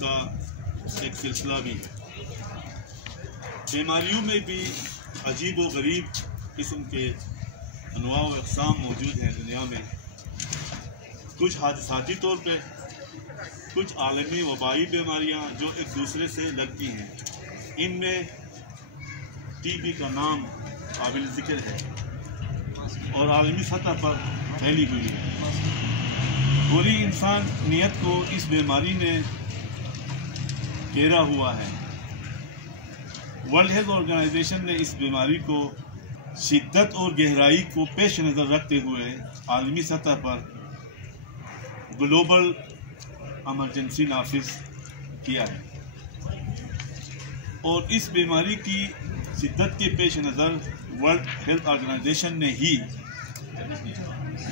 का एक सिलसिला भी है। बीमारियों में भी अजीब व गरीब किस्म के अनवा व अक़साम मौजूद हैं दुनिया में। कुछ हादसाती तौर पे, कुछ आलमी वबाई बीमारियां जो एक दूसरे से लगती हैं। इनमें टीबी का नाम काबिल ज़िक्र है और आलमी सतह पर फैली हुई है। पूरी इंसानियत को इस बीमारी ने घेरा हुआ है। वर्ल्ड हेल्थ ऑर्गेनाइजेशन ने इस बीमारी को शिद्दत और गहराई को पेश नज़र रखते हुए आलमी सतह पर ग्लोबल इमरजेंसी नाफिज किया है और इस बीमारी की शिद्दत के पेश नज़र वर्ल्ड हेल्थ ऑर्गेनाइजेशन ने ही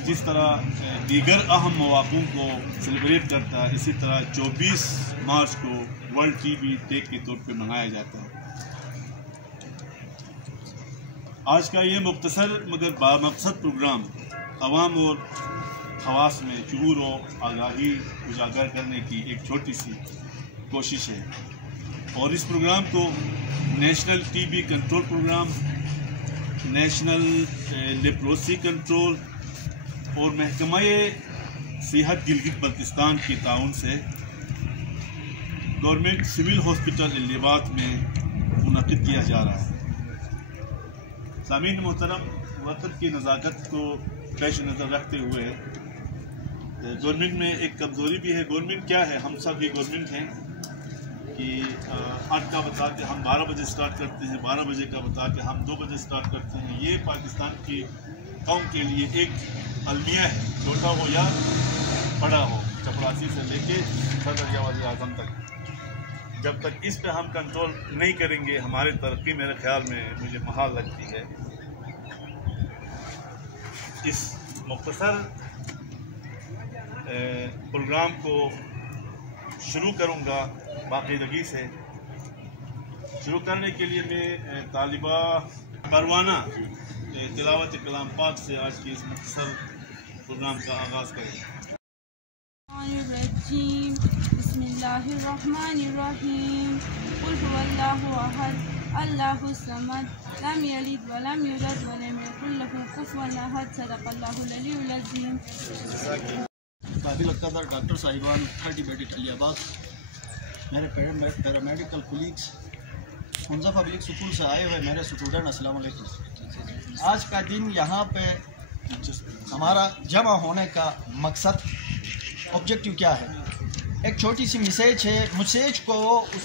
जिस तरह दीगर अहम मौक़ों को सेलिब्रेट करता है, इसी तरह 24 मार्च को वर्ल्ड टीबी डे के तौर पर मनाया जाता है। आज का ये मुख्तसर मगर बामकसद प्रोग्राम अवाम और खवास में शऊर और आगाही उजागर करने की एक छोटी सी कोशिश है और इस प्रोग्राम को national TB control programme, national leprosy control और महकमा सेहत गिलगित बल्तिस्तान के ताउन से गवर्नमेंट सिविल हॉस्पिटल इलाहाबाद में मुनक़िद किया जा रहा है। सामीन मोहतरम, वक़्त की नज़ाकत को पेश नज़र रखते हुए गवर्नमेंट में एक कमज़ोरी भी है। गवर्नमेंट क्या है, हम सब ही गवर्नमेंट हैं कि 8 का बता के हम 12 बजे स्टार्ट करते हैं, 12 बजे का बता के हम 2 बजे स्टार्ट करते हैं। ये पाकिस्तान की कौम के लिए एक अलमिया है, छोटा हो या बड़ा हो, चपरासी से लेके सदर या वज़ीर आज़म तक। जब तक इस पे हम कंट्रोल नहीं करेंगे, हमारी तरक्की मेरे ख्याल में मुझे महाल लगती है। इस मुख्तसर प्रोग्राम को शुरू करूँगा बाकायदगी से। शुरू करने के लिए मैं तालिबा परवाना तिलावत कलाम पाक से आज की इस मुख्तसर प्रोग्राम का आगाज़ करेंगे। बिस्मिल्लाहिर्रहमानिर्रहीम। कुल हुवल्लाहु अहद अल्लाहुस समद लम यलिद व लम यूलद व लम यकुल लहू कुफुवन अहद। सदक़ल्लाहुल अलीयुल अज़ीम। काबिल कदर डॉक्टर साहिबान, 30 बेड इलाहाबाद, मेरे पैरामेडिकल कुलीग्स, मुंज़ा पब्लिक स्कूल से आए हुए मेरे स्टूडेंट, अस्सलाम वालेकुम। आज का दिन यहाँ पे हमारा जमा होने का मकसद, ऑब्जेक्टिव क्या है? एक छोटी सी मैसेज है। उस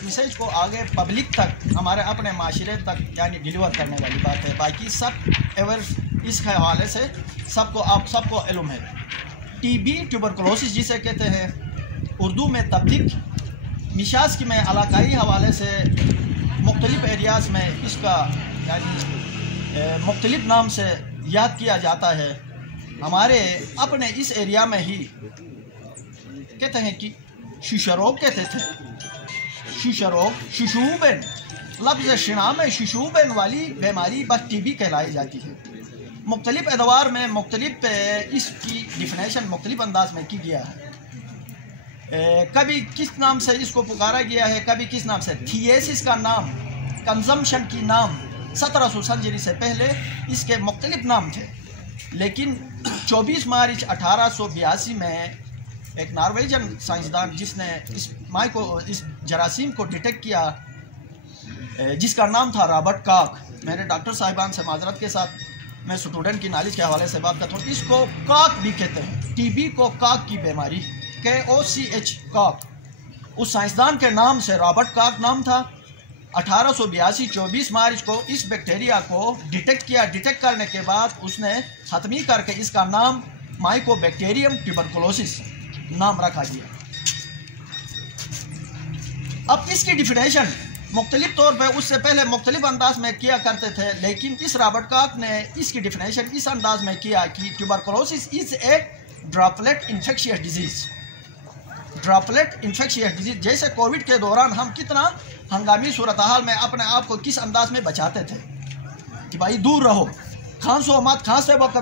मैसेज को आगे पब्लिक तक, हमारे अपने माशरे तक यानी डिलीवर करने वाली बात है। बाकी सब एवर इस हवाले से आप सबको इल्म है। टीबी ट्यूबरकुलोसिस जिसे कहते हैं, उर्दू में तबदिक, मिशास की में इलाकाई हवाले से मुख्तलिफ एरियाज़ में इसका यानी मुख्तलिफ नाम से याद किया जाता है। हमारे अपने इस एरिया में ही कहते हैं कि शीशरोग कहते थे। शीशरोग, शिशुबेन, लफ्ज़ शिना में शिशुबेन वाली बीमारी बस टीबी कहलाई जाती है। मुख्तलिफ एदवार में मुख्तलिफ इसकी डिफिनेशन मुख्तलिफ अंदाज में की गया है। कभी किस नाम से इसको पुकारा गया है, कभी किस नाम से। थिएसिस का नाम, कंजम्पशन की नाम 1700 सेंचुरी से पहले इसके मुख्तलिफ नाम थे, लेकिन 24 मार्च 1882 में एक नॉर्वेजियन साइंसदान जिसने इस जरासीम को डिटेक्ट किया, जिसका नाम था रॉबर्ट कॉक। मेरे डॉक्टर साहिबान से माजरत के साथ मैं स्टूडेंट की नॉलेज के हवाले से बात करता हूँ। इसको कॉक भी कहते हैं, टीबी को कॉक की बीमारी, KOCH कॉक। उस साइंसदान के नाम से रॉबर्ट कॉक नाम था। 1882 24 मार्च को इस बैक्टीरिया को डिटेक्ट किया। डिटेक्ट करने के बाद उसने खत्मी करके इसका नाम माइकोबैक्टीरियम ट्यूबरकुलोसिस नाम रखा गया। अब इसकी डिफिनेशन मुख्तलिफ तौर पर उससे पहले मुख्तलिफ अंदाज में किया करते थे, लेकिन इस रॉबर्ट कॉक ने इसकी डिफिनेशन इस अंदाज में किया कि tuberculosis is a droplet infectious disease. Droplet infectious disease, जैसे कोविड के दौरान हम कितना हंगामी सूरत हाल में अपने आप को किस अंदाज में बचाते थे कि भाई दूर रहो, खांसो मत, खांसते वक्त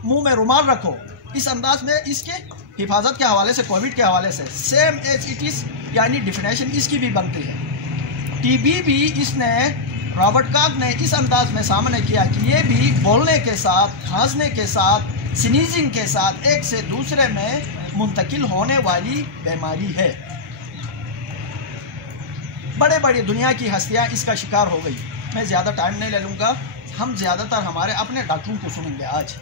मुंह में रुमाल रखो, इस अंदाज में इसके हिफाजत के हवाले से, कोविड के हवाले से सेम एज इट इज़, यानी डिफिनेशन इसकी भी बनती है। टीबी भी इसने, रॉबर्ट कॉक ने इस अंदाज में सामने किया कि ये भी बोलने के साथ, खांसने के साथ, स्नीजिंग के साथ एक से दूसरे में मुंतकिल होने वाली बीमारी है। बड़े बड़ी दुनिया की हस्तियां इसका शिकार हो गई। मैं ज़्यादा टाइम नहीं ले लूँगा, हम ज़्यादातर हमारे अपने डॉक्टरों को सुनेंगे आज।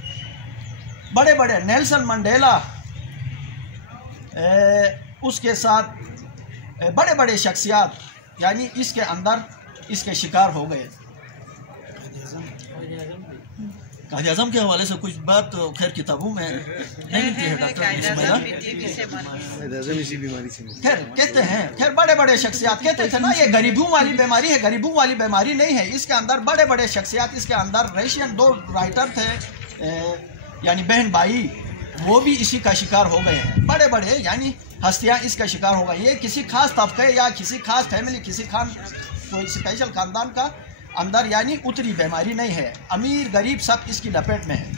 बड़े बड़े नेल्सन मंडेला, उसके साथ बड़े बड़े शख्सियात यानी इसके अंदर इसके शिकार हो गए। कायद आज़म के हवाले से कुछ बात तो खैर किताबों में नहीं मिलती है डॉक्टर, खैर कहते हैं, खैर बड़े बड़े शख्सियात कहते थे ना ये गरीबों वाली बीमारी है, गरीबों वाली बीमारी नहीं है। इसके अंदर बड़े बड़े शख्सियात, इसके अंदर रशियन 2 राइटर थे यानी बहन भाई, वो भी इसी का शिकार हो गए हैं। बड़े बड़े यानी हस्तियां इसका शिकार हो गई। ये किसी खास तबके या किसी खास फैमिली, किसी कोई स्पेशल खानदान का अंदर यानी उतरी बीमारी नहीं है। अमीर गरीब सब इसकी लपेट में है।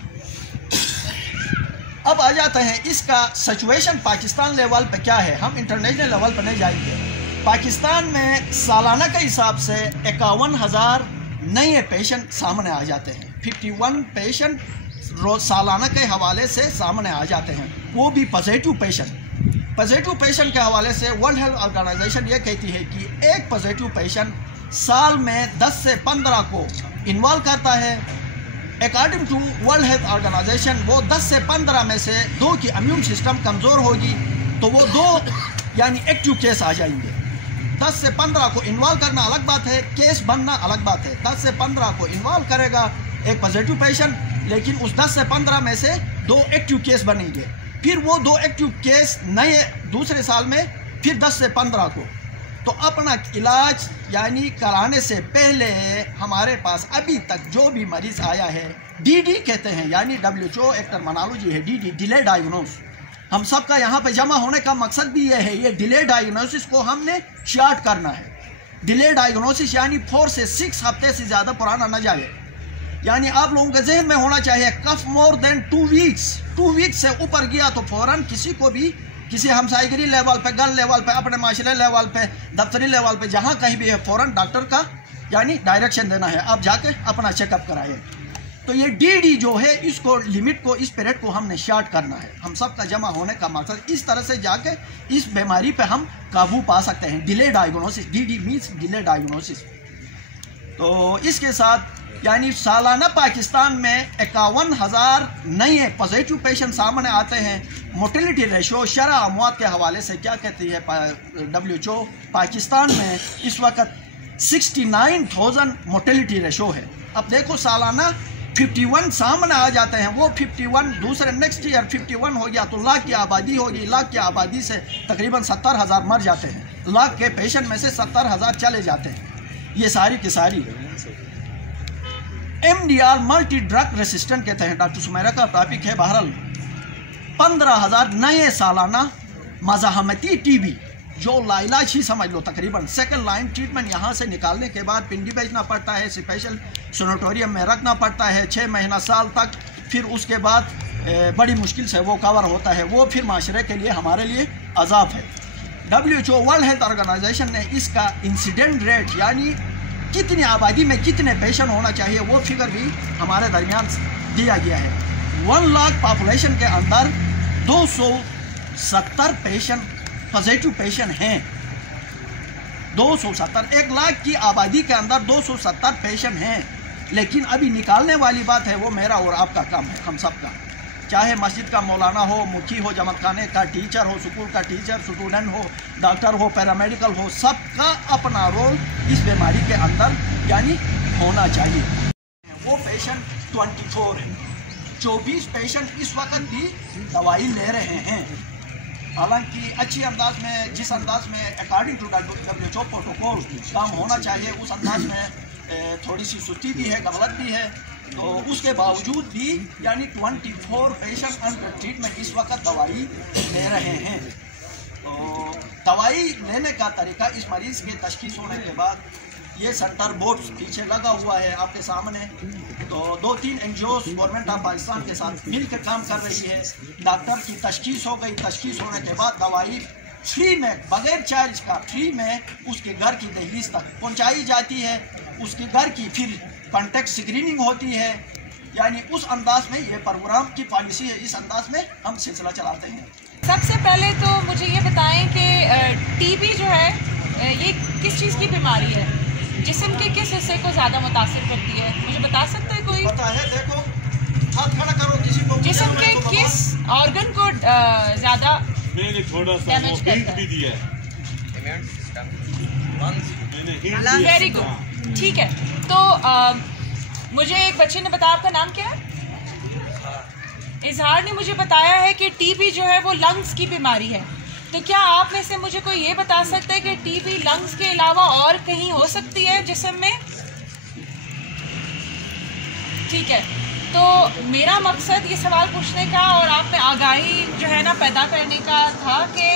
अब आ जाते हैं इसका सिचुएशन पाकिस्तान लेवल पे क्या है। हम इंटरनेशनल लेवल पर नहीं जाएंगे। पाकिस्तान में सालाना के हिसाब से 51,000 नए पेशेंट सामने आ जाते हैं। 51 पेशेंट रोज सालाना के हवाले से सामने आ जाते हैं, वो भी पॉजिटिव पेशेंट। पॉजिटिव पेशेंट के हवाले से वर्ल्ड हेल्थ ऑर्गेनाइजेशन ये कहती है कि एक पॉजिटिव पेशेंट साल में 10 से 15 को इन्वॉल्व करता है। According to World Health Organization वो 10 से 15 में से 2 की इम्यून सिस्टम कमज़ोर होगी तो वो 2 यानी एक्टिव केस आ जाएंगे। 10 से 15 को इन्वॉल्व करना अलग बात है, केस बनना अलग बात है। 10 से 15 को इन्वॉल्व करेगा एक पॉजिटिव पेशेंट, लेकिन उस 10 से 15 में से 2 एक्टिव केस बनेंगे। फिर वो 2 एक्टिव केस नए दूसरे साल में फिर 10 से 15 को। तो अपना इलाज यानी कराने से पहले हमारे पास अभी तक जो भी मरीज आया है, डीडी कहते हैं यानी WHO एक टर्मिनोलॉजी है, डीडी डिले डायग्नोस। हम सब का यहाँ पे जमा होने का मकसद भी ये है, ये डिले डायग्नोसिस को हमने शॉर्ट करना है। डिले डायग्नोसिस यानी 4 से 6 हफ्ते से ज़्यादा पुराना न जाए। यानी आप लोगों के जहन में होना चाहिए कफ मोर देन 2 वीक्स से ऊपर गया तो फौरन किसी को भी, किसी हमसायगिरी लेवल पे, घर लेवल पे, अपने माशरे लेवल पे, दफ्तरी लेवल पे, जहाँ कहीं भी है फौरन डॉक्टर का यानी डायरेक्शन देना है, आप जाके अपना चेकअप कराइए। तो ये डीडी जो है इसको लिमिट को, इस पीरियड को हमने शॉर्ट करना है। हम सब का जमा होने का मकसद इस तरह से जाके इस बीमारी पे हम काबू पा सकते हैं। Delay diagnosis, DD means delay diagnosis. तो इसके साथ यानी सालाना पाकिस्तान में 51,000 नए पॉजिटिव पेशेंट सामने आते हैं। मोर्टेलिटी रेशो शरह अमवात के हवाले से क्या कहती है WHO, पाकिस्तान में इस वक्त 69,000 मोर्टेलिटी रेशो है। अब देखो सालाना 51 सामने आ जाते हैं, वो 51 दूसरे नेक्स्ट ईयर 51 हो गया तो लाख की आबादी होगी। लाख की आबादी से तकरीबन 70,000 मर जाते हैं। लाख के पेशेंट में से 70,000 चले जाते हैं। ये सारी की सारी MDR मल्टी ड्रग रेसिस्टेंट कहते हैं। डॉक्टर सुमेरा का टॉपिक है। बहरहाल 15,000 नए सालाना मज़ाहमती TB जो लाइलाज ही समझ लो, तकरीबन सेकंड लाइन ट्रीटमेंट यहाँ से निकालने के बाद पिंडी भेजना पड़ता है, स्पेशल सैनिटोरियम में रखना पड़ता है 6 महीना साल तक। फिर उसके बाद बड़ी मुश्किल से वो कवर होता है। वो फिर माशरे के लिए, हमारे लिए अजाब है। WHO वर्ल्ड हेल्थ ऑर्गेनाइजेशन ने इसका इंसिडेंट रेट यानी कितनी आबादी में कितने पेशेंट होना चाहिए वो फिगर भी हमारे दरमियान दिया गया है। 1 लाख पॉपुलेशन के अंदर 270 पेशेंट पॉजिटिव पेशेंट हैं। 270, 1 लाख की आबादी के अंदर 270 पेशेंट हैं। लेकिन अभी निकालने वाली बात है वो मेरा और आपका काम है, हम सब का। चाहे मस्जिद का मौलाना हो, मुखी हो, जमात खाने का टीचर हो, स्कूल का टीचर, स्टूडेंट हो, डॉक्टर हो, पैरामेडिकल हो, सबका अपना रोल इस बीमारी के अंदर यानी होना चाहिए। वो पेशेंट 24 है, 24 पेशेंट इस वक्त भी दवाई ले रहे हैं। हालांकि अच्छी अंदाज में, जिस अंदाज में अकॉर्डिंग टू WHO प्रोटोकॉल काम होना चाहिए उस अंदाज में थोड़ी सी सुस्ती भी है, गफलत भी है। तो उसके बावजूद भी यानी 24 पेशेंट अंडर ट्रीटमेंट इस वक्त दवाई ले रहे हैं। तो दवाई लेने का तरीका, इस मरीज़ की तशख़ीस होने के बाद ये सेंटर बोर्ड पीछे लगा हुआ है आपके सामने, तो 2-3 NGOs गवर्नमेंट ऑफ पाकिस्तान के साथ मिलकर काम कर रही है। डॉक्टर की तशख़ीस हो गई, तशख़ीस होने के बाद दवाई फ्री में, बगैर चार्ज का फ्री में उसके घर की दहलीज तक पहुंचाई जाती है। उसके घर की फिर कॉन्टेक्ट स्क्रीनिंग होती है। यानी उस अंदाज में ये प्रोग्राम की पॉलिसी है, इस अंदाज में हम सिलसिला चलाते हैं। सबसे पहले तो मुझे ये बताएं कि टीबी जो है ये किस चीज़ की बीमारी है, जिस्म के किस हिस्से को ज़्यादा मुतासिर करती है, मुझे बता सकते हैं कोई? पता है, देखो हाथ खड़ा करो किसी को। जिस्म के किस ऑर्गन को ज़्यादा मैंने थोड़ा सा हिंट भी दिया है। वेरी गुड, ठीक है। तो मुझे एक बच्चे ने बताया, आपका नाम क्या है? इजहार ने मुझे बताया है कि टीबी जो है वो लंग्स की बीमारी है। तो क्या आप में से मुझे कोई ये बता सकता है कि टीबी लंग्स के अलावा और कहीं हो सकती है जिस्म में? ठीक है, तो मेरा मकसद ये सवाल पूछने का और आप में आगाही जो है ना पैदा करने का था कि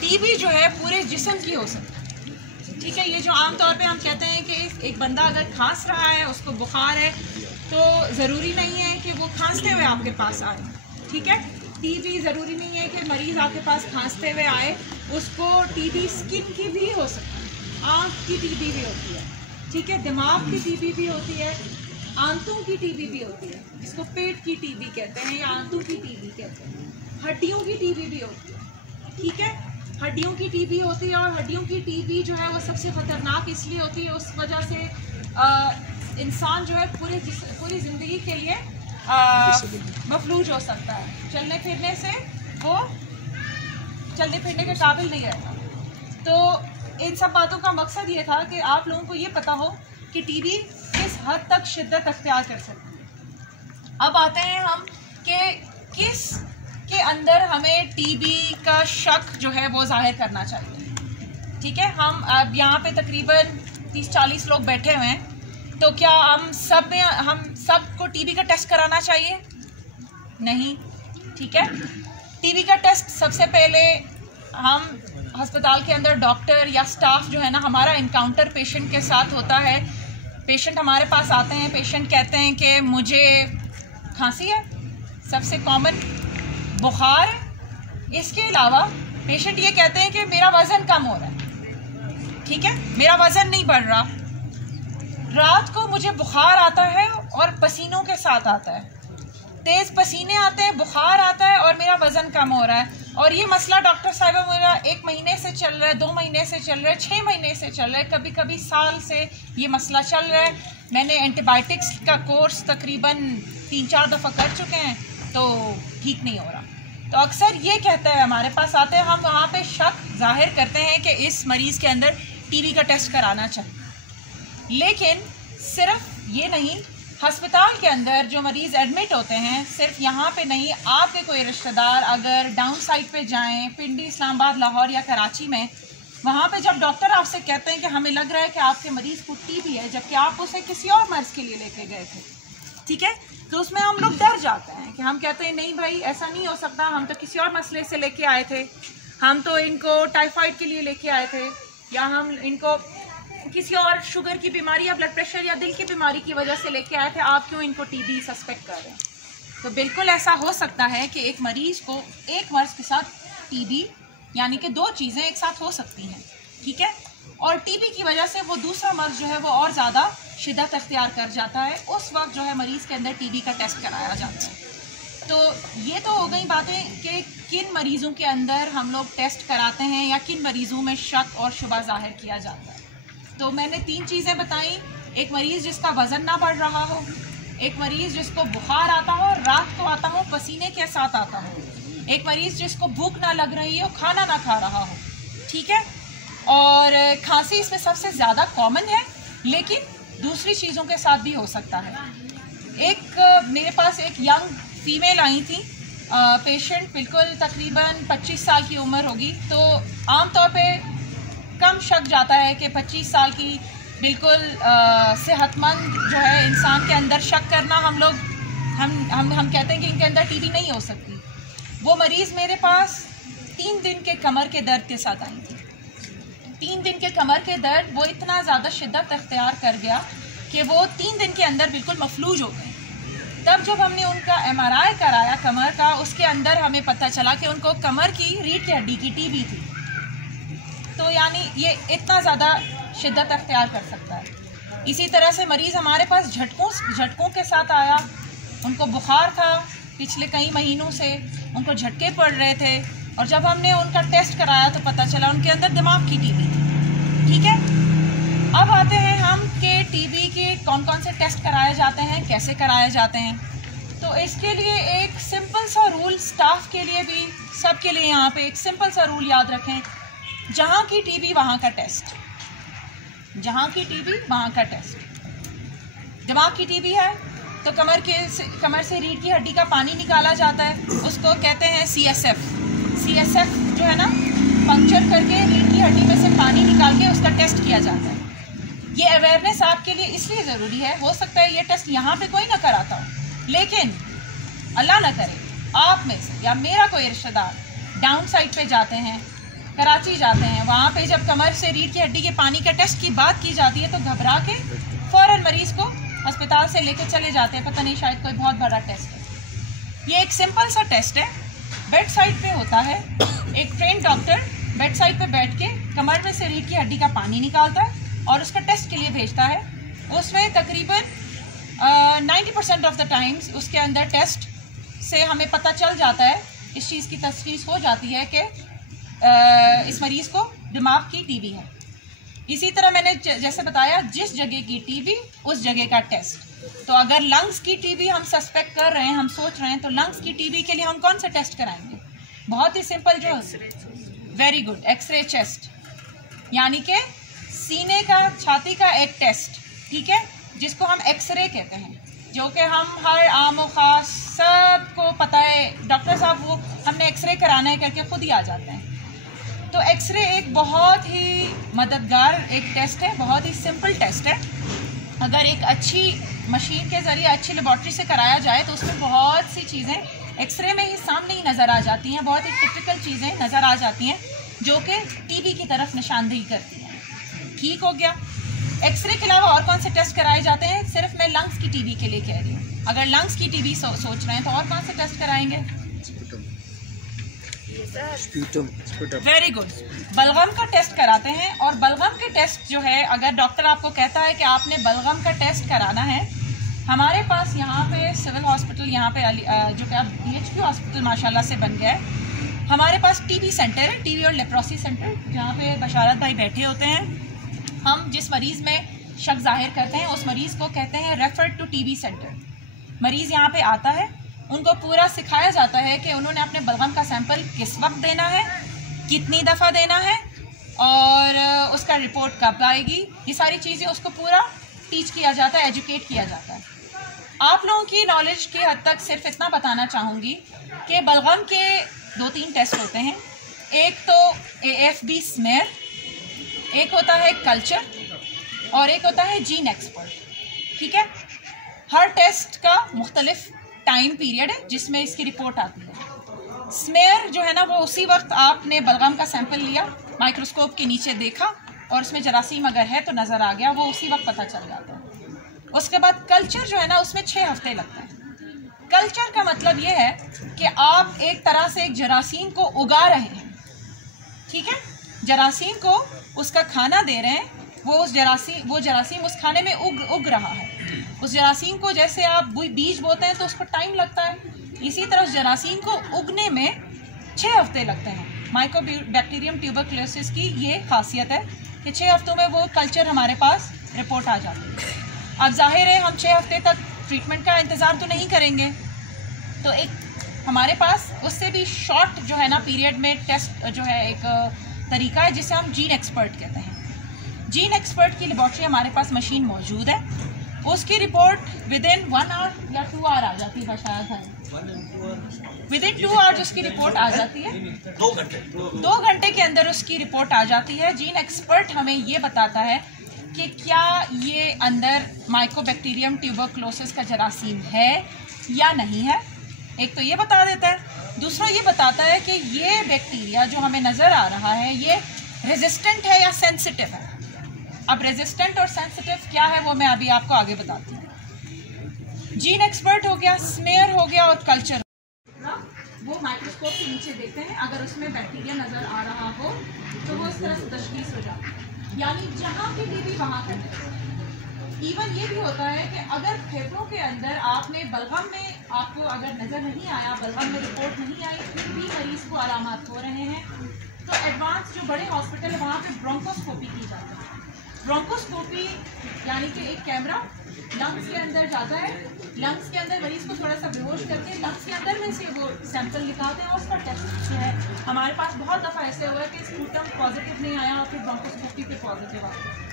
टीबी जो है पूरे जिस्म की हो सकती है। ठीक है, ये जो आमतौर पे हम कहते हैं कि एक बंदा अगर खांस रहा है, उसको बुखार है, तो ज़रूरी नहीं है कि वो खांसते हुए आपके पास आए। ठीक है, टीबी ज़रूरी नहीं है कि मरीज़ आपके पास खांसते हुए आए, उसको टीबी स्किन की भी हो सकती है, आँख की टीबी भी होती है, ठीक है, दिमाग की टीबी भी होती है, आंतों की टीबी भी होती है, जिसको पेट की टीबी कहते हैं या आंतों की टीबी कहते हैं, हड्डियों की टीबी भी होती है। ठीक है, हड्डियों की टीबी होती है, और हड्डियों की टीबी जो है वो सबसे ख़तरनाक इसलिए होती है, उस वजह से इंसान जो है पूरी ज़िंदगी के लिए मफलूज हो सकता है। चलने फिरने से वो चलने फिरने के काबिल नहीं रहता। तो इन सब बातों का मकसद ये था कि आप लोगों को ये पता हो कि टीबी किस हद तक शिद्दत अख्तियार कर सकती है। अब आते हैं हम कि किस के अंदर हमें टीबी का शक जो है वो जाहिर करना चाहिए। ठीक है, हम अब यहाँ पे तकरीबन 30-40 लोग बैठे हुए हैं, तो क्या हम सबको टीबी का टेस्ट कराना चाहिए? नहीं। ठीक है, टीबी का टेस्ट सबसे पहले हम अस्पताल के अंदर डॉक्टर या स्टाफ जो है ना, हमारा इनकाउंटर पेशेंट के साथ होता है। पेशेंट हमारे पास आते हैं, पेशेंट कहते हैं कि मुझे खांसी है, सबसे कॉमन बुखार है, इसके अलावा पेशेंट ये कहते हैं कि मेरा वज़न कम हो रहा है। ठीक है, मेरा वज़न नहीं बढ़ रहा, रात को मुझे बुखार आता है और पसीनों के साथ आता है, तेज़ पसीने आते हैं, बुखार आता है और मेरा वज़न कम हो रहा है। और ये मसला डॉक्टर साहिबा मेरा 1 महीने से चल रहा है, 2 महीने से चल रहा है, 6 महीने से चल रहा है, कभी कभी साल से ये मसला चल रहा है। मैंने एंटीबायोटिक्स का कोर्स तकरीबन 3-4 दफ़ा कर चुके हैं, तो ठीक नहीं हो रहा। तो अक्सर ये कहता है, हमारे पास आते हैं, हम वहाँ पे शक जाहिर करते हैं कि इस मरीज़ के अंदर टीबी का टेस्ट कराना चाहिए। लेकिन सिर्फ ये नहीं, हस्पताल के अंदर जो मरीज़ एडमिट होते हैं, सिर्फ यहाँ पे नहीं, आपके कोई रिश्तेदार अगर डाउन साइड पे जाएं, पिंडी, इस्लामाबाद, लाहौर या कराची में, वहाँ पे जब डॉक्टर आपसे कहते हैं कि हमें लग रहा है कि आपके मरीज़ को टीबी है, जबकि आप उसे किसी और मर्ज़ के लिए लेके गए थे, ठीक है, तो उसमें हम लोग डर जाते हैं कि हम कहते हैं नहीं भाई ऐसा नहीं हो सकता, हम तो किसी और मसले से लेके आए थे, हम तो इनको टाइफाइड के लिए लेके आए थे, या हम इनको किसी और शुगर की बीमारी या ब्लड प्रेशर या दिल की बीमारी की वजह से लेके आए थे, आप क्यों इनको टीबी सस्पेक्ट कर रहे हैं? तो बिल्कुल ऐसा हो सकता है कि एक मरीज़ को एक मर्ज़ के साथ टीबी, यानी कि 2 चीज़ें एक साथ हो सकती हैं, ठीक है, और टीबी की वजह से वो दूसरा मर्ज़ जो है वो और ज़्यादा शिद्दत अख्तियार कर जाता है। उस वक्त जो है मरीज़ के अंदर टीबी का टेस्ट कराया जाता है। तो ये तो हो गई बातें कि किन मरीज़ों के अंदर हम लोग टेस्ट कराते हैं या किन मरीज़ों में शक और शुबा ज़ाहिर किया जाता है। तो मैंने 3 चीज़ें बताई, एक मरीज़ जिसका वज़न ना बढ़ रहा हो, एक मरीज़ जिसको बुखार आता हो, रात को आता हो, पसीने के साथ आता हो, एक मरीज़ जिसको भूख ना लग रही हो, खाना ना खा रहा हो, ठीक है, और खांसी इसमें सबसे ज़्यादा कॉमन है, लेकिन दूसरी चीज़ों के साथ भी हो सकता है। मेरे पास एक यंग फीमेल आई थी, पेशेंट बिल्कुल तकरीबन 25 साल की उम्र होगी, तो आमतौर पे कम शक जाता है कि 25 साल की बिल्कुल सेहतमंद जो है इंसान के अंदर शक करना, हम कहते हैं कि इनके अंदर टीबी नहीं हो सकती। वो मरीज़ मेरे पास 3 दिन के कमर के दर्द के साथ आई थी। 3 दिन के कमर के दर्द वो इतना ज़्यादा शिद्दत अख्तियार कर गया कि वो 3 दिन के अंदर बिल्कुल मफलूज हो गए। तब जब हमने उनका MRI कराया कमर का, उसके अंदर हमें पता चला कि उनको कमर की रीढ़ की हड्डी की TB थी। तो यानी ये इतना ज़्यादा शिद्दत अख्तियार कर सकता है। इसी तरह से मरीज़ हमारे पास झटकों के साथ आया। उनको बुखार था पिछले कई महीनों से, उनको झटके पड़ रहे थे, और जब हमने उनका टेस्ट कराया तो पता चला उनके अंदर दिमाग की TB थी। ठीक है, अब आते हैं हम कि TB के कौन कौन से टेस्ट कराए जाते हैं, कैसे कराए जाते हैं। तो इसके लिए एक सिंपल सा रूल, स्टाफ के लिए भी, सब के लिए यहाँ पे एक सिंपल सा रूल याद रखें, जहाँ की TB वहाँ का टेस्ट, जहाँ की TB वहाँ का टेस्ट। दिमाग की TB है तो कमर से रीढ़ की हड्डी का पानी निकाला जाता है, उसको कहते हैं CSF जो है ना, पंक्चर करके रीढ़ की हड्डी में से पानी निकाल के उसका टेस्ट किया जाता है। ये अवेयरनेस आपके लिए इसलिए ज़रूरी है, हो सकता है ये टेस्ट यहाँ पे कोई ना कराता हो, लेकिन अल्लाह ना करे आप में से या मेरा कोई रिश्तेदार डाउन साइड पे जाते हैं, कराची जाते हैं, वहाँ पे जब कमर से रीढ़ की हड्डी के पानी का टेस्ट की बात की जाती है तो घबरा के फ़ौरन मरीज़ को अस्पताल से लेके चले जाते हैं, पता नहीं शायद कोई बहुत बड़ा टेस्ट है। ये एक सिंपल सा टेस्ट है, बेड साइड पे होता है। एक ट्रेन डॉक्टर बेड साइड पे बैठ के कमर में से रीढ़ की हड्डी का पानी निकालता है और उसका टेस्ट के लिए भेजता है। उसमें तकरीबन 90% ऑफ द टाइम्स उसके अंदर टेस्ट से हमें पता चल जाता है, इस चीज़ की तशख़ीस हो जाती है कि इस मरीज़ को दिमाग की TB है। इसी तरह मैंने जैसे बताया, जिस जगह की TB उस जगह का टेस्ट। तो अगर लंग्स की TB हम सस्पेक्ट कर रहे हैं, हम सोच रहे हैं, तो लंग्स की TB के लिए हम कौन सा टेस्ट कराएंगे? बहुत ही सिंपल, जो वेरी गुड, एक्सरे चेस्ट, यानी कि सीने का, छाती का एक टेस्ट, ठीक है, जिसको हम एक्सरे कहते हैं, जो कि हम हर आम और ख़ास सबको पता है, डॉक्टर साहब वो हमने एक्सरे कराना है करके खुद ही आ जाते हैं। तो एक्सरे एक बहुत ही मददगार एक टेस्ट है, बहुत ही सिंपल टेस्ट है। अगर एक अच्छी मशीन के ज़रिए, अच्छी लेबॉर्ट्री से कराया जाए तो उसमें बहुत सी चीज़ें एक्सरे में ही सामने ही नज़र आ जाती हैं, बहुत ही टिपिकल चीज़ें नज़र आ जाती हैं जो कि TB की तरफ निशानदेही करती हैं। ठीक हो गया। एक्सरे के अलावा और कौन से टेस्ट कराए जाते हैं? सिर्फ मैं लंग्स की TB के लिए कह रही हूँ। अगर लंग्स की TB सोच रहे हैं तो और कौन से टेस्ट कराएंगे? वेरी गुड, बलगम का टेस्ट कराते हैं। और बलगम के टेस्ट जो है, अगर डॉक्टर आपको कहता है कि आपने बलगम का टेस्ट कराना है, हमारे पास यहाँ पे सिविल हॉस्पिटल, यहाँ पे जो कि अब BHQ हॉस्पिटल माशाल्लाह से बन गया है, हमारे पास TB सेंटर है, TB और लेप्रोसी सेंटर, जहाँ पे बशारत भाई बैठे होते हैं। हम जिस मरीज़ में शक जाहिर करते हैं उस मरीज़ को कहते हैं रेफर टू TB सेंटर। मरीज़ यहाँ पे आता है, उनको पूरा सिखाया जाता है कि उन्होंने अपने बलगम का सैंपल किस वक्त देना है, कितनी दफ़ा देना है और उसका रिपोर्ट कब आएगी। ये सारी चीज़ें उसको पूरा टीच किया जाता है, एजुकेट किया जाता है। आप लोगों की नॉलेज की हद तक सिर्फ इतना बताना चाहूँगी कि बलगम के 2-3 टेस्ट होते हैं। एक तो AFB स्मेयर, एक होता है कल्चर और एक होता है जीन एक्सपर्ट। ठीक है, हर टेस्ट का मुख्तलिफ टाइम पीरियड है जिसमें इसकी रिपोर्ट आती है। स्मेयर जो है ना, वो उसी वक्त आपने बलगम का सैंपल लिया, माइक्रोस्कोप के नीचे देखा और उसमें जरासीम अगर है तो नज़र आ गया, वो उसी वक्त पता चल जाता है। उसके बाद कल्चर जो है ना, उसमें 6 हफ्ते लगते हैं। कल्चर का मतलब ये है कि आप एक तरह से एक जरासीम को उगा रहे हैं। ठीक है, जरासीम को उसका खाना दे रहे हैं, वो जरासीम उस खाने में उग रहा है। उस जरासीम को जैसे आप बीज बोते हैं तो उसको टाइम लगता है, इसी तरह उस जरासीम को उगने में 6 हफ्ते लगते हैं। माइकोबैक्टीरियम ट्यूबरकुलोसिस की ये खासियत है कि 6 हफ्तों में वो कल्चर हमारे पास रिपोर्ट आ जाती है। अब जाहिर है हम 6 हफ्ते तक ट्रीटमेंट का इंतज़ार तो नहीं करेंगे, तो एक हमारे पास उससे भी शॉर्ट जो है ना पीरियड में टेस्ट जो है एक तरीका है जिसे हम जीन एक्सपर्ट कहते हैं। जीन एक्सपर्ट की लेबॉर्ट्री हमारे पास मशीन मौजूद है, उसकी रिपोर्ट विदिन 1 आवर या 2 आवर आ जाती है। शायद है विदिन 2 आवर्स उसकी रिपोर्ट आ जाती है। 2 घंटे के अंदर उसकी रिपोर्ट आ जाती है। जीन एक्सपर्ट हमें ये बताता है कि क्या ये अंदर माइकोबैक्टीरियम ट्यूबरकुलोसिस का जरासीम है या नहीं है। एक तो ये बता देता है, दूसरा ये बताता है कि ये बैक्टीरिया जो हमें नज़र आ रहा है ये रेजिस्टेंट है या सेंसिटिव है। अब रेजिस्टेंट और सेंसिटिव क्या है वो मैं अभी आपको आगे बताती हूँ। जीन एक्सपर्ट हो गया, स्मेयर हो गया और कल्चर, वो माइक्रोस्कोप के नीचे देखते हैं, अगर उसमें बैक्टीरिया नज़र आ रहा हो तो वो इस तरह से तशखीस हो जाती है, यानी जहाँ की टीबी वहाँ का। इवन ये भी होता है कि अगर फेफड़ों के अंदर आपने बलगम में आपको अगर नज़र नहीं आया, बलगम में रिपोर्ट नहीं आई, फिर भी मरीज़ को अलामत हो रहे हैं, तो एडवांस जो बड़े हॉस्पिटल है वहाँ पे ब्रोंकोस्कोपी की जाती है। ब्रोंकोस्कोपी यानी कि एक कैमरा लंग्स के अंदर जाता है, लंग्स के अंदर मरीज़ को थोड़ा सा बेहोश करके लंग्स के अंदर में से वो सैंपल निकालते हैं और उसका टेस्ट जो है हमारे पास बहुत दफ़ा ऐसे हुआ है कि स्पूटम पॉजिटिव नहीं आया और फिर ब्रोंकोस्कोपी पे पॉजिटिव आया।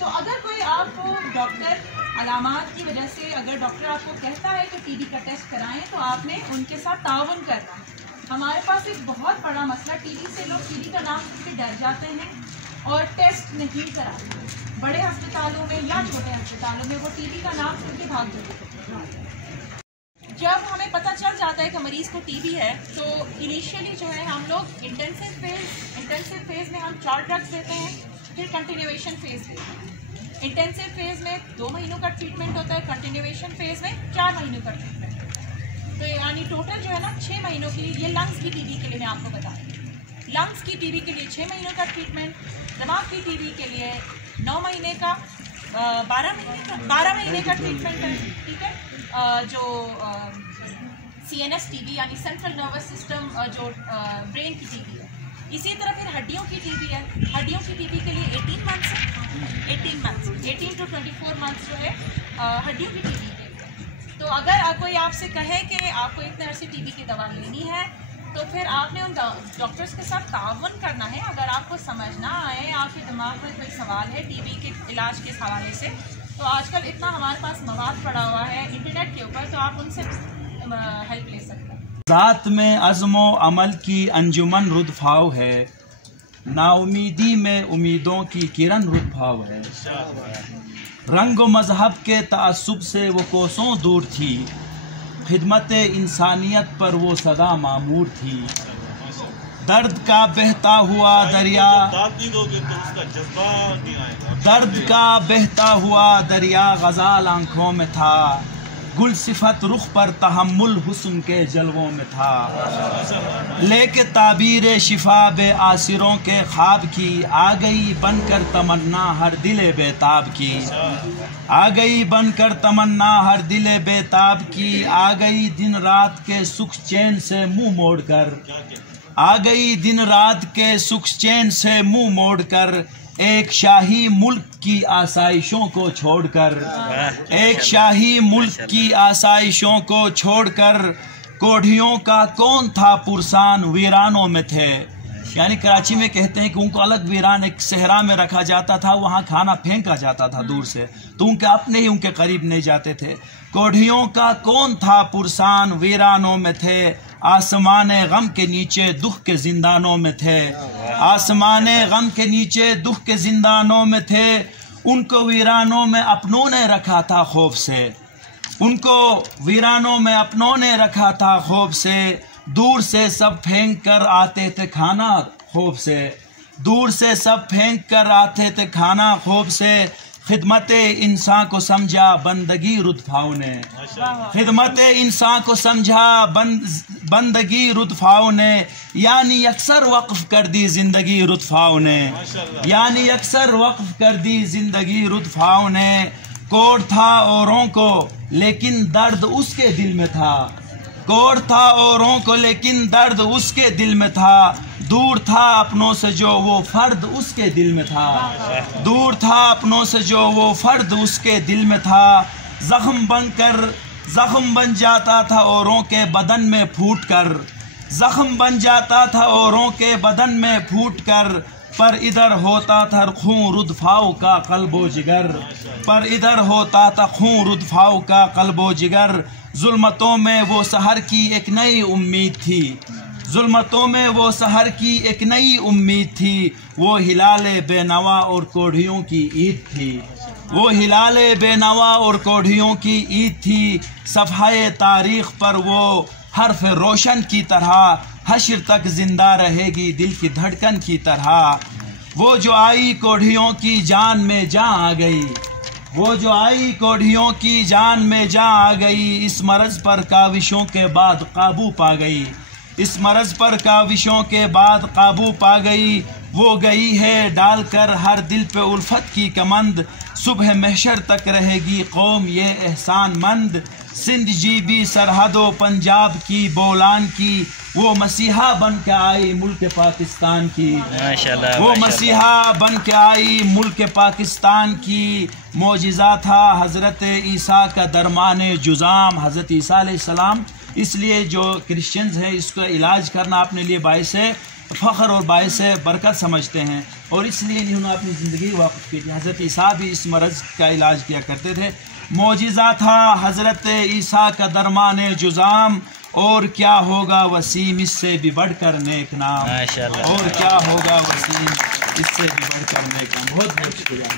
तो अगर कोई आपको डॉक्टर अलामात की वजह से अगर डॉक्टर आपको कहता है कि टीबी का टेस्ट कराएं तो आपने उनके साथ ताउन करना है। हमारे पास एक बहुत बड़ा मसला टीबी से, लोग टीबी का नाम सुन के डर जाते हैं और टेस्ट नहीं कराते। बड़े अस्पतालों में या छोटे अस्पतालों में वो टीबी का नाम सुन के भाग जाते हैं। जब हमें पता चल जाता है कि मरीज़ को टीबी है तो इनिशियली जो है हम लोग इंटेंसिव फेज़ में हम 4 ड्रग्स देते हैं, फिर कंटिन्यूएशन फेज़ देते हैं। इंटेंसिव फेज़ में 2 महीनों का ट्रीटमेंट होता है, कंटिन्यूएशन फेज़ में 4 महीनों का ट्रीटमेंट। तो यानी टोटल जो है ना 6 महीनों के लिए, ये लंग्स की टीबी के लिए मैं आपको बता रही हूँ, लंग्स की टीबी के लिए 6 महीनों का ट्रीटमेंट, दिमाग की टीबी के लिए 9 महीने का 12 महीने का ट्रीटमेंट है, ठीक है। जो CNS टीबी यानी सेंट्रल नर्वस सिस्टम, जो ब्रेन की टीबी है। इसी तरह फिर हड्डियों की टीबी है, हड्डियों की टीबी के लिए 18 मंथ्स है, 18 to 24 मंथ्स जो है हड्डियों की टीबी के लिए। तो अगर कोई आपसे कहे कि आपको एक तरह से टीबी की दवा लेनी है तो फिर आपने उन डॉक्टर्स के साथ ताउन करना है। अगर आपको समझ ना आए, आपके दिमाग में कोई सवाल है टीबी के इलाज के हवाले से, तो आजकल इतना हमारे पास मवाद पड़ा हुआ है इंटरनेट के ऊपर, तो आप उनसे हेल्प ले सकते हैं। ज़ात में अज़्म व अमल की अंजुमन रुदफाव है, नाउमीदी में उम्मीदों की किरण रुदफाव है। रंग व मजहब के तअस्सुब से वो कोसों दूर थी, खिदमत इंसानियत पर वो सदा मामूर थी। दर्द का बहता हुआ दरिया, दर्द का बहता हुआ दरिया गज़ाल आँखों में था, गुल सिफत रुख पर तहम्मुल हुस्न के जलवों में था। लेके ताबीर शिफा बे आसिरों के ख्वाब की, आ गई बनकर तमन्ना हर दिले बेताब की। आ गई बनकर तमन्ना हर दिले बेताब की, आ गई दिन रात के सुख चैन से मुंह मोड़कर, आ गई दिन रात के सुख चैन से मुंह मोड़कर। एक शाही मुल्क की आसाइशों को छोड़कर, एक शाही मुल्क की आसाइशों को छोड़कर, कोढ़ियों का कौन था पुरसान वीरानों में थे। यानी कराची में कहते हैं कि उनको अलग वीरान एक सहरा में रखा जाता था, वहाँ खाना फेंका जाता था दूर से, तो उनके अपने ही उनके करीब नहीं जाते थे। कोढ़ियों का कौन था पुरसान वीरानों में थे, आसमाने गम के नीचे दुख के जिंदानों में थे, आसमाने गम के नीचे दुख के जिंदानों में थे। उनको वीरानों में अपनों ने रखा था खौफ से, उनको वीरानों में अपनों ने रखा था खौफ से। दूर से सब फेंक कर आते थे खाना खौफ से, दूर से सब फेंक कर आते थे खाना खौफ से। खिदमत इंसान को समझा बंदगी रुदफाओं ने, खिदमत इंसान को समझा बंदगी रुदफाओं ने, यानी अक्सर वक्फ कर दी जिंदगी रुदफाओं ने, यानी अक्सर वक्फ कर दी जिंदगी रुदफाओं ने। कोढ़ था औरों को लेकिन दर्द उसके दिल में था, कोढ़ था औरों को लेकिन दर्द उसके दिल में था। दूर था अपनों से जो वो फर्द उसके दिल में था, दूर था अपनों से जो वो फर्द उसके दिल में था। जख्म बनकर जख्म बन जाता था औरों के बदन में फूट कर, जख्म बन जाता था औरों के बदन में फूट कर। पर इधर होता था खून रुदफाओ का कल्बो जिगर, पर इधर होता था खून रुदफाओ का कल्बो जिगर। जुल्मतों में वो सहर की एक नई उम्मीद थी, जुल्मतों में वो सहर की एक नई उम्मीद थी। वो हिलाले बेनवा और कोढ़ियों की ईद थी, वो हिलाले बेनवा और कोढ़ियों की ईद थी। सफ़हाए तारीख पर वो हर्फ रोशन की तरह, हश्र तक जिंदा रहेगी दिल की धड़कन की तरह। वो जो आई कोढ़ियों की जान में जान आ गई, वो जो आई कोढ़ियों की जान में जान आ गई, इस मर्ज पर काविशों के बाद काबू पा गई, इस मर्ज पर काविशों के बाद काबू पा गई। वो गई है डालकर हर दिल पे उल्फत की कमंद, सुबह महशर तक रहेगी कौम ये एहसान मंद। सिंध जीबी सरहदों पंजाब की बोलान की, वो मसीहा बन के आई मुल्क पाकिस्तान की, माशाल्लाह, वो मसीहा बन के आई मुल्क पाकिस्तान की। मोजिज़ा था हज़रत ईसा का दरमान जुज़ाम, हज़रत ईसा अलैहिस्सलाम। इसलिए जो क्रिश्चियंस हैं इसका इलाज करना अपने लिए बाइस फ़ख्र और बाइस बरकत समझते हैं, और इसलिए इन्होंने अपनी ज़िंदगी वाक़फ़ की थी। हज़रत ईसा भी इस मर्ज़ का इलाज किया करते थे। मोजिज़ा था हज़रत ईसा का दरमान जुज़ाम, और क्या होगा वसीम इससे भी बढ़कर नेक नाम, माशाल्लाह। और क्या होगा वसीम इससे भी बढ़कर नेक नाम। बहुत बहुत शुक्रिया।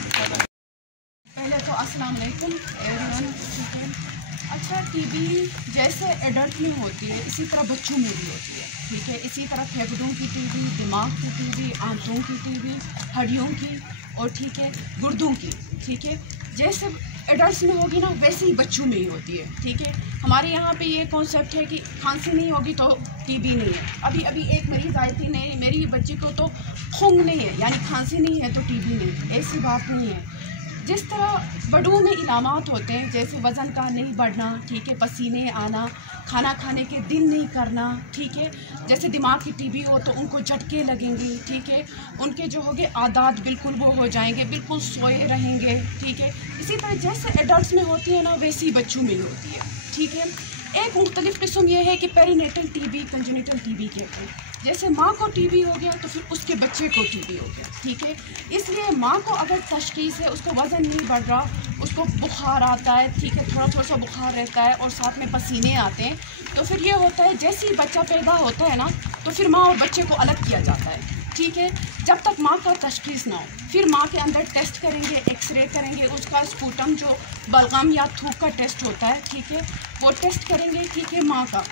पहले तो अस्सलाम वालेकुम एवरीवन। ठीक है, अच्छा टीबी जैसे एडल्ट में होती है इसी तरह बच्चों में भी होती है। ठीक है, इसी तरह फेफड़ों की टीबी, दिमाग की टीबी, आंतों की टीबी, हड्डियों की, और ठीक है गुर्दों की। ठीक है, जैसे एडल्ट में होगी ना वैसे ही बच्चों में ही होती है। ठीक है, हमारे यहाँ पे ये कॉन्सेप्ट है कि खांसी नहीं होगी तो टीबी नहीं है। अभी अभी एक मरीज़ आई थी, नहीं मेरी बच्ची को तो खून नहीं है, यानी खांसी नहीं है तो टीबी नहीं है, ऐसी बात नहीं है। जिस तरह बड़ों में इलामात होते हैं, जैसे वज़न का नहीं बढ़ना, ठीक है, पसीने आना, खाना खाने के दिल नहीं करना, ठीक है, जैसे दिमाग की टीबी हो तो उनको झटके लगेंगे, ठीक है, उनके जो होंगे आदात बिल्कुल वो हो जाएंगे, बिल्कुल सोए रहेंगे। ठीक है, इसी तरह जैसे एडल्ट में होती है ना वैसी बच्चों में होती है। ठीक है, एक मुख्तलिफ किस्म यह है कि पेरीनेटल टीबी, कंजेनिटल टीबी कहते हैं। जैसे माँ को टीबी हो गया तो फिर उसके बच्चे को टीबी हो गया। ठीक है, इसलिए माँ को अगर तशख़ीस है, उसका वज़न नहीं बढ़ रहा, उसको बुखार आता है, ठीक है, थोड़ा थोड़ा सा बुखार रहता है और साथ में पसीने आते हैं, तो फिर ये होता है जैसे ही बच्चा पैदा होता है ना तो फिर माँ और बच्चे को अलग किया जाता है। ठीक है, जब तक माँ का तशख़ीस ना हो फिर माँ के अंदर टेस्ट करेंगे, एक्सरे करेंगे, उसका स्पूटम जो बलगम या थूक का टेस्ट होता है, ठीक है, वो टेस्ट करेंगे। ठीक है, माँ का